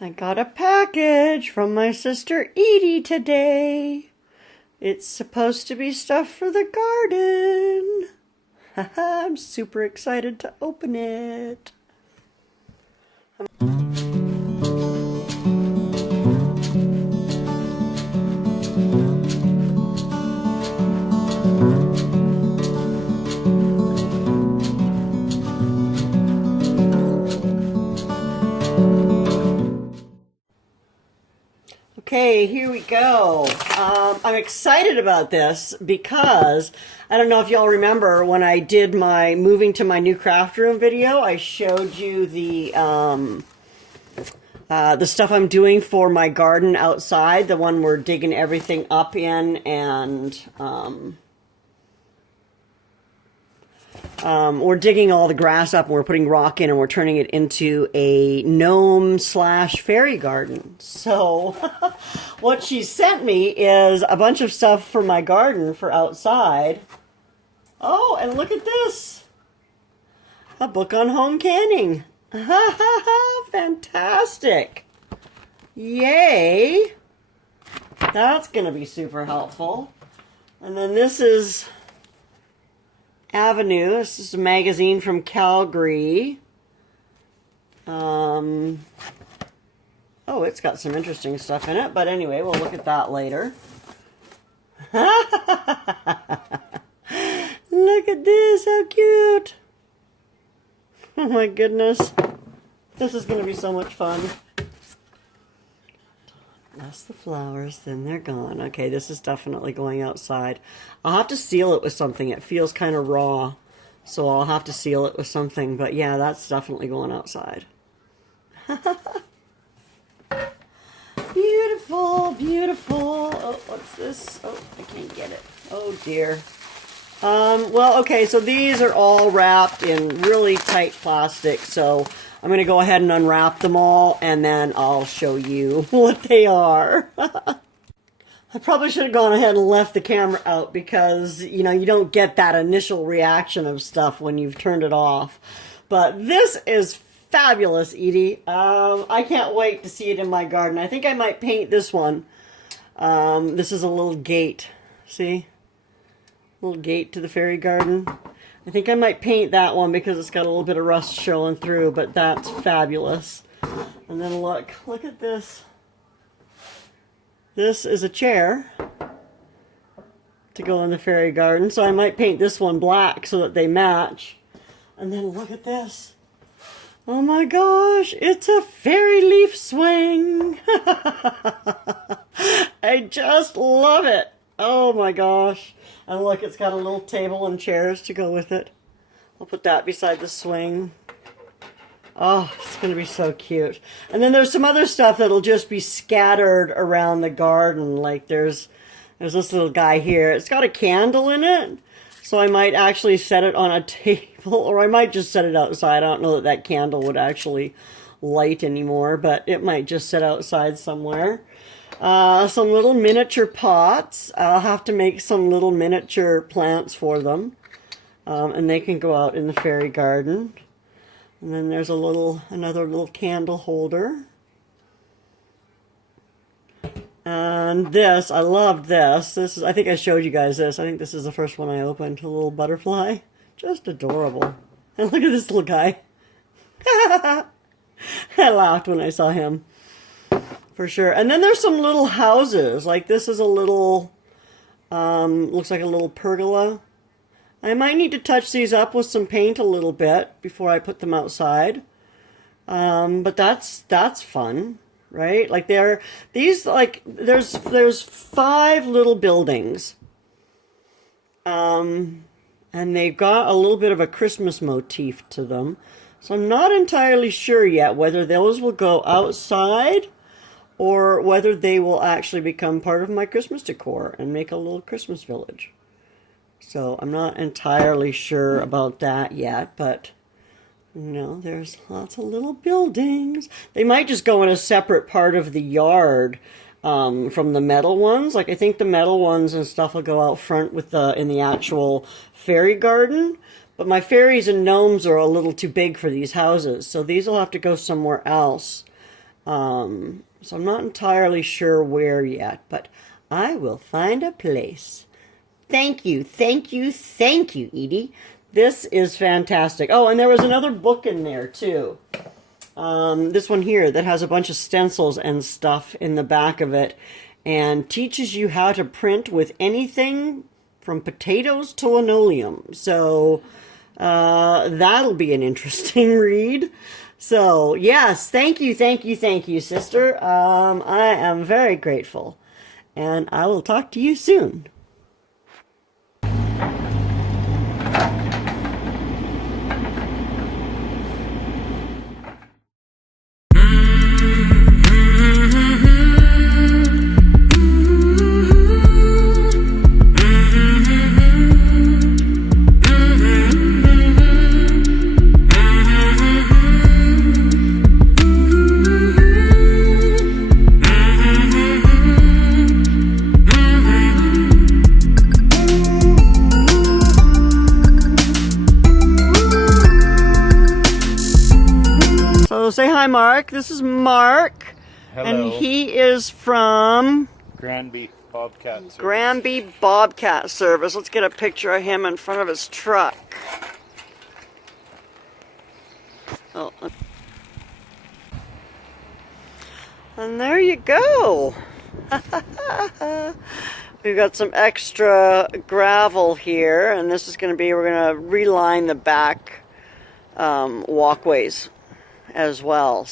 I got a package from my sister Edie today. It's supposed to be stuff for the garden. I'm super excited to open it. Okay, here we go. I'm excited about this because I don't know if y'all remember when I did my moving to my new craft room video, I showed you the stuff I'm doing for my garden outside, the one we're digging everything up in, and we're digging all the grass up and we're putting rock in and we're turning it into a gnome/fairy garden. So what she sent me is a bunch of stuff for my garden for outside. Oh, and look at this. A book on home canning. Fantastic. Yay. That's going to be super helpful. And then this is Avenue. This is a magazine from Calgary. Oh, it's got some interesting stuff in it, but anyway, we'll look at that later. Look at this, how cute. Oh my goodness. This is going to be so much fun. That's the flowers, then they're gone. Okay, this is definitely going outside. I'll have to seal it with something. It feels kind of raw, so I'll have to seal it with something. But yeah, that's definitely going outside. Beautiful, beautiful. Oh, what's this? Oh, I can't get it. Oh dear. Well, okay, so these are all wrapped in really tight plastic, so I'm going to go ahead and unwrap them all, and then I'll show you what they are. I probably should have gone ahead and left the camera out because, you know, you don't get that initial reaction of stuff when you've turned it off. But this is fabulous, Edie. I can't wait to see it in my garden. I think I might paint this one. This is a little gate. See? Little gate to the fairy garden. I think I might paint that one because it's got a little bit of rust showing through, but that's fabulous. And then look at this. This is a chair to go in the fairy garden, so I might paint this one black so that they match. And then look at this. Oh my gosh, it's a fairy leaf swing. I just love it. Oh my gosh. And look, it's got a little table and chairs to go with it. I'll put that beside the swing. Oh, it's going to be so cute. And then there's some other stuff that'll just be scattered around the garden. Like there's this little guy here. It's got a candle in it. So I might actually set it on a table, or I might just set it outside. I don't know that that candle would actually light anymore, but it might just sit outside somewhere. Some little miniature pots. I'll have to make some little miniature plants for them. And they can go out in the fairy garden. And then there's another little candle holder. And this, I loved this. This is, I think I showed you guys this. I think this is the first one I opened. A little butterfly. Just adorable. And look at this little guy. I laughed when I saw him. For sure. And then there's some little houses. Like this is a little, looks like a little pergola. I might need to touch these up with some paint a little bit before I put them outside. But that's fun, right? Like there's 5 little buildings. And they've got a little bit of a Christmas motif to them. So I'm not entirely sure yet whether those will go outside or whether they will actually become part of my Christmas decor and make a little Christmas village. So I'm not entirely sure about that yet, but you know, there's lots of little buildings. They might just go in a separate part of the yard from the metal ones. Like I think the metal ones and stuff will go out front with in the actual fairy garden. But my fairies and gnomes are a little too big for these houses, so these will have to go somewhere else. So I'm not entirely sure where yet, but I will find a place. Thank you, thank you, thank you, Edie. This is fantastic. Oh, and there was another book in there too. This one here that has a bunch of stencils and stuff in the back of it and teaches you how to print with anything from potatoes to linoleum. So that'll be an interesting read. So yes, thank you, thank you, thank you, sister. I am very grateful, and I will talk to you soon. So say hi, Mark. This is Mark. Hello. And he is from Granby Bobcat Service. Granby Bobcat Service. Let's get a picture of him in front of his truck. Oh. And there you go. We've got some extra gravel here, and this is going to be, we're going to reline the back walkways as well.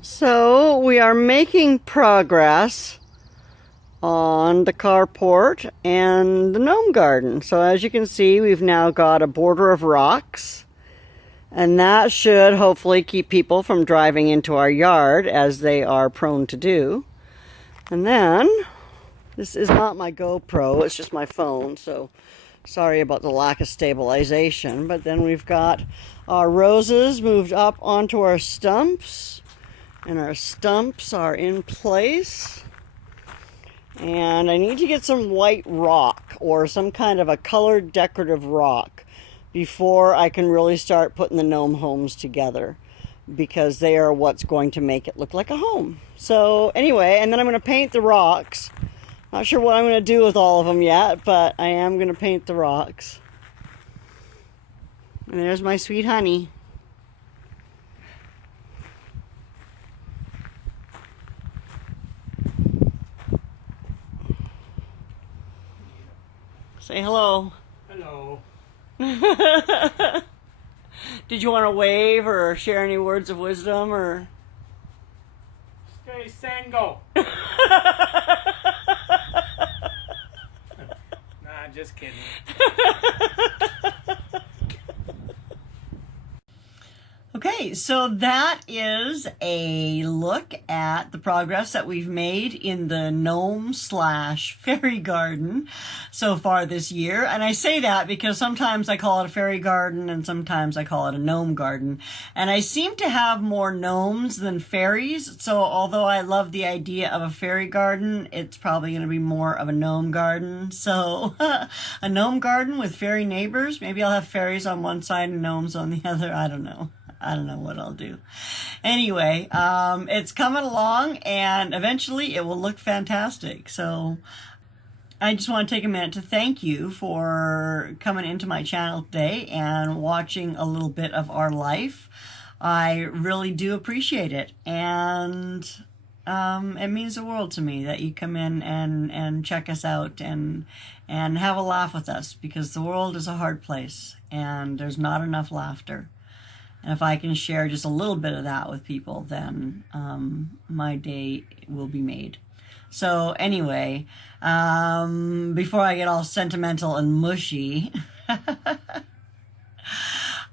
So we are making progress on the carport and the gnome garden. So as you can see, we've now got a border of rocks, and that should hopefully keep people from driving into our yard, as they are prone to do. And then, this is not my GoPro, it's just my phone, so sorry about the lack of stabilization. But then we've got our roses moved up onto our stumps, and our stumps are in place. And I need to get some white rock, or some kind of a colored decorative rock, before I can really start putting the gnome homes together, because they are what's going to make it look like a home. So anyway, and then I'm going to paint the rocks. Not sure what I'm going to do with all of them yet, but I am going to paint the rocks. And there's my sweet honey. Say hello. Hello. Did you want to wave or share any words of wisdom, or? Stay single. Nah, just kidding. Okay, so that is a look at the progress that we've made in the gnome/fairy garden so far this year. And I say that because sometimes I call it a fairy garden and sometimes I call it a gnome garden. And I seem to have more gnomes than fairies. So although I love the idea of a fairy garden, it's probably going to be more of a gnome garden. So a gnome garden with fairy neighbors. Maybe I'll have fairies on one side and gnomes on the other. I don't know. I don't know what I'll do. Anyway, it's coming along, and eventually it will look fantastic. So I just want to take a minute to thank you for coming into my channel today and watching a little bit of our life. I really do appreciate it, and it means the world to me that you come in and check us out and have a laugh with us, because the world is a hard place and there's not enough laughter. And if I can share just a little bit of that with people, then my day will be made. So anyway, before I get all sentimental and mushy,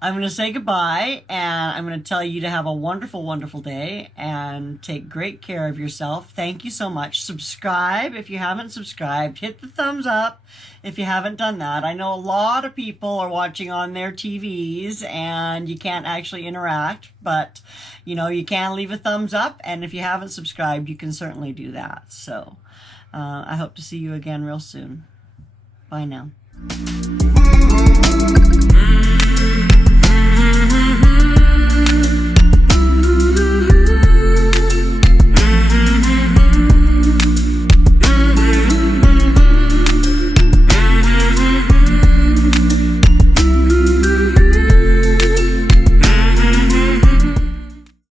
I'm going to say goodbye, and I'm going to tell you to have a wonderful, wonderful day and take great care of yourself. Thank you so much. Subscribe if you haven't subscribed. Hit the thumbs up if you haven't done that. I know a lot of people are watching on their TVs and you can't actually interact, but you know, you can leave a thumbs up, and if you haven't subscribed, you can certainly do that. So I hope to see you again real soon. Bye now.